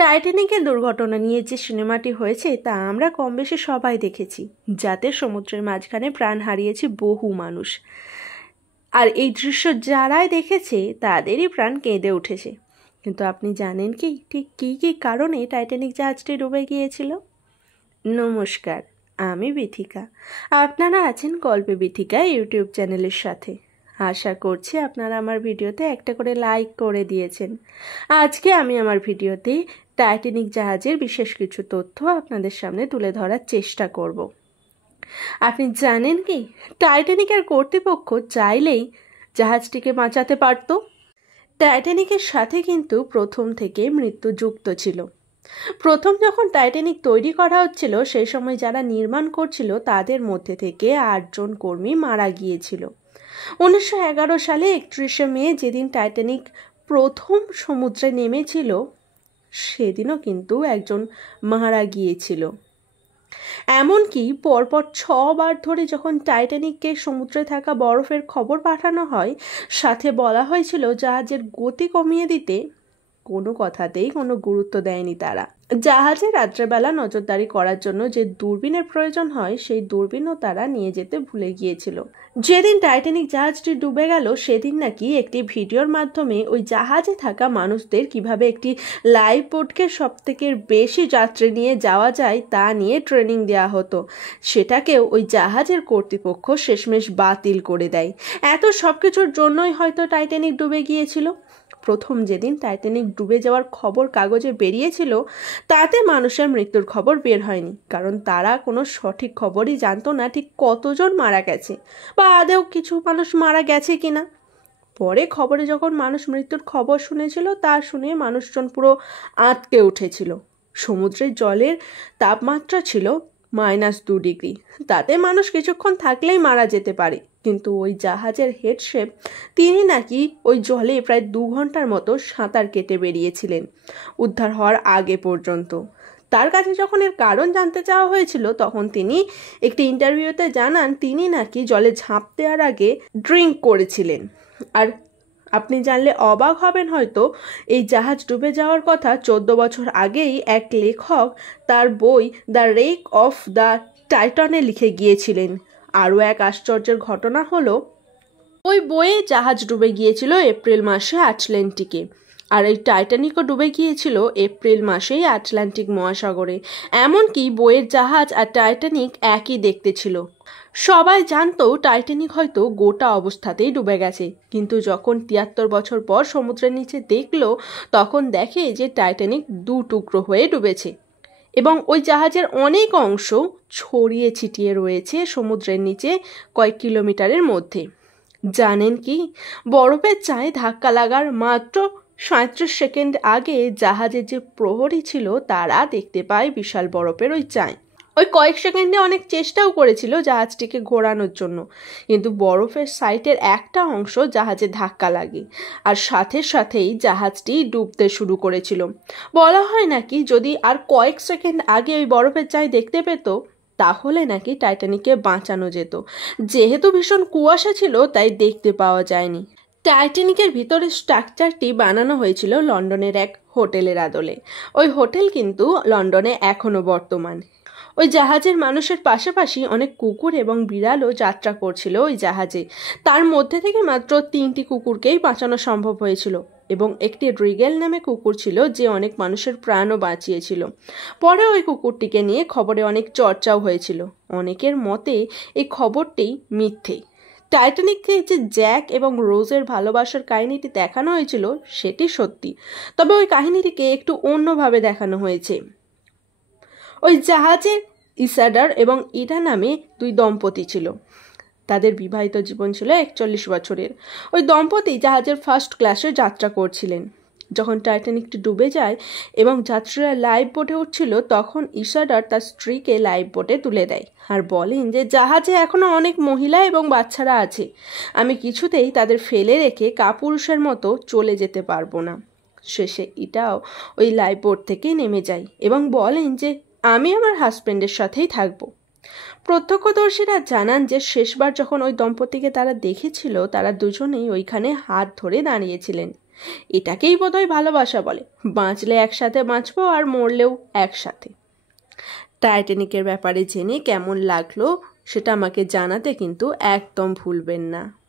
টাইটানিকের দুর্ঘটনা নিয়ে যে সিনেমাটি হয়েছে তা আমরা কম বেশি সবাই দেখেছি, যাতে সমুদ্রের মাঝখানে প্রাণ হারিয়েছে বহু মানুষ। আর এই দৃশ্য যারাই দেখেছে তাদেরই প্রাণ কেঁদে উঠেছে। কিন্তু আপনি জানেন কি ঠিক কী কী কারণে টাইটানিক জাহাজটি ডুবে গিয়েছিল? নমস্কার, আমি বিথিকা। আপনারা আছেন গল্পে বিথিকা ইউটিউব চ্যানেলের সাথে। আশা করছি আপনারা আমার ভিডিওতে একটা করে লাইক করে দিয়েছেন। আজকে আমি আমার ভিডিওতে টাইটানিক জাহাজের বিশেষ কিছু তথ্য আপনাদের সামনে তুলে ধরার চেষ্টা করব। আপনি জানেন কি টাইটানিকের কর্তৃপক্ষ চাইলেই জাহাজটিকে বাঁচাতে পারত। টাইটানিকের সাথে কিন্তু প্রথম থেকে মৃত্যু যুক্ত ছিল। প্রথম যখন টাইটানিক তৈরি করা হচ্ছিল সেই সময় যারা নির্মাণ করছিল তাদের মধ্যে থেকে 8 জন কর্মী মারা গিয়েছিল। 1911 সালে 31শে মে যেদিন টাইটানিক প্রথম সমুদ্রে নেমেছিল সেদিনও কিন্তু একজন মারা গিয়েছিল। এমনকি পরপর 6 বার ধরে যখন টাইটানিককে সমুদ্রে থাকা বরফের খবর পাঠানো হয়, সাথে বলা হয়েছিল জাহাজের গতি কমিয়ে দিতে, কোনো কথাতেই কোনো গুরুত্ব দেয়নি তারা। জাহাজে রাত্রেবেলা নজরদারি করার জন্য যে দূরবীনের প্রয়োজন হয় সেই দূরবীনও তারা নিয়ে যেতে ভুলে গিয়েছিল। যেদিন টাইটানিক জাহাজটি ডুবে গেল সেদিন নাকি একটি ভিডিওর মাধ্যমে ওই জাহাজে থাকা মানুষদের কিভাবে একটি লাইফ বোটকে সবথেকে বেশি যাত্রী নিয়ে যাওয়া যায় তা নিয়ে ট্রেনিং দেওয়া হতো। সেটাকেও ওই জাহাজের কর্তৃপক্ষ শেষমেশ বাতিল করে দেয়। এত সব কিছুর জন্যই হয়তো টাইটানিক ডুবে গিয়েছিল। প্রথম যেদিন টাইটানিক ডুবে যাওয়ার খবর কাগজে বেরিয়েছিল তাতে মানুষের মৃত্যুর খবর বের হয়নি, কারণ তারা কোনো সঠিক খবরই জানতো না ঠিক কতজন মারা গেছে বা আদেও কিছু মানুষ মারা গেছে কিনা। পরে খবরে যখন মানুষ মৃত্যুর খবর শুনেছিল তা শুনে মানুষজন পুরো আঁতকে উঠেছিল। সমুদ্রের জলের তাপমাত্রা ছিল -2 ডিগ্রি, তাতে মানুষ কিছুক্ষণ থাকলেই মারা যেতে পারে। কিন্তু ওই জাহাজের হেড শেফ তিনি নাকি ওই জলে প্রায় 2 ঘন্টার মতো সাঁতার কেটে বেরিয়েছিলেন উদ্ধার হওয়ার আগে পর্যন্ত। তার কাছে যখন এর কারণ জানতে চাওয়া হয়েছিল তখন তিনি একটি ইন্টারভিউতে জানান তিনি নাকি জলে ঝাঁপ দেওয়ার আগে ড্রিঙ্ক করেছিলেন। আর আপনি জানলে অবাক হবেন হয়তো, এই জাহাজ ডুবে যাওয়ার কথা 14 বছর আগেই এক লেখক তার বই দ্য রেক অফ দ্য টাইটানে লিখে গিয়েছিলেন। আরও এক আশ্চর্যের ঘটনা হলো ওই বইয়ে জাহাজ ডুবে গিয়েছিল এপ্রিল মাসে আটলান্টিকে, আর এই টাইটানিকও ডুবে গিয়েছিল এপ্রিল মাসেই আটলান্টিক মহাসাগরে। এমনকি বইয়ের জাহাজ আর টাইটানিক একই দেখতে ছিল। সবাই জানতো টাইটানিক হয়তো গোটা অবস্থাতেই ডুবে গেছে, কিন্তু যখন 73 বছর পর সমুদ্রের নিচে দেখলো তখন দেখে যে টাইটানিক 2 টুকরো হয়ে ডুবেছে এবং ওই জাহাজের অনেক অংশ ছড়িয়ে ছিটিয়ে রয়েছে সমুদ্রের নিচে কয়েক কিলোমিটারের মধ্যে। জানেন কি বরফের চায়ে ধাক্কা লাগার মাত্র 37 সেকেন্ড আগে জাহাজের যে প্রহরী ছিল তারা দেখতে পায় বিশাল বরফের ওই চায়। ওই কয়েক সেকেন্ডে অনেক চেষ্টাও করেছিল জাহাজটিকে ঘোরানোর জন্য, কিন্তু বরফের সাইটের একটা অংশ জাহাজে ধাক্কা লাগে আর সাথে সাথেই জাহাজটি ডুবতে শুরু করেছিল। বলা হয় নাকি যদি আর কয়েক সেকেন্ড আগে ওই বরফের চাই দেখতে পেত তাহলে নাকি টাইটানিককে বাঁচানো যেত। যেহেতু ভীষণ কুয়াশা ছিল তাই দেখতে পাওয়া যায়নি। টাইটানিকের ভিতরের স্ট্রাকচারটি বানানো হয়েছিল লন্ডনের এক হোটেলের আদলে। ওই হোটেল কিন্তু লন্ডনে এখনো বর্তমান। ওই জাহাজের মানুষের পাশাপাশি অনেক কুকুর এবং বিড়ালও যাত্রা করছিল ওই জাহাজে। তার মধ্যে থেকে মাত্র 3টি কুকুরকেই বাঁচানো সম্ভব হয়েছিল এবং একটি রিগেল নামে কুকুর ছিল যে অনেক মানুষের প্রাণও বাঁচিয়েছিল। পরে ওই কুকুরটিকে নিয়ে খবরে অনেক চর্চাও হয়েছিল। অনেকের মতে এই খবরটি মিথ্যে। টাইটানিককে যে জ্যাক এবং রোজের ভালোবাসার কাহিনীটি দেখানো হয়েছিল সেটি সত্যি, তবে ওই কাহিনীটিকে একটু অন্যভাবে দেখানো হয়েছে। ওই জাহাজে ইসাডার এবং ইডা নামে 2 দম্পতি ছিল। তাদের বিবাহিত জীবন ছিল 41 বছরের। ওই দম্পতি জাহাজের ফার্স্ট ক্লাসে যাত্রা করছিলেন। যখন টাইটানিকটি ডুবে যায় এবং যাত্রীরা লাইফ বোটে উঠছিল তখন ইসাডার তার স্ত্রীকে লাইফ বোটে তুলে দেয় আর বলেন যে জাহাজে এখনো অনেক মহিলা এবং বাচ্চারা আছে, আমি কিছুতেই তাদের ফেলে রেখে কাপুরুষের মতো চলে যেতে পারবো না। শেষে এটাও ওই লাইফ বোট থেকে নেমে যায় এবং বলেন যে আমি আমার হাজব্যান্ডের সাথেই থাকবো। প্রত্যক্ষদর্শীরা জানান যে শেষবার যখন ওই দম্পতিকে তারা দেখেছিল তারা দুজনেই ওইখানে হাত ধরে দাঁড়িয়েছিলেন। এটাকেই বোধহয় ভালোবাসা বলে, বাঁচলে একসাথে বাঁচবো আর মরলেও একসাথে। টাইটানিকের ব্যাপারে জেনে কেমন লাগলো সেটা আমাকে জানাতে কিন্তু একদম ভুলবেন না।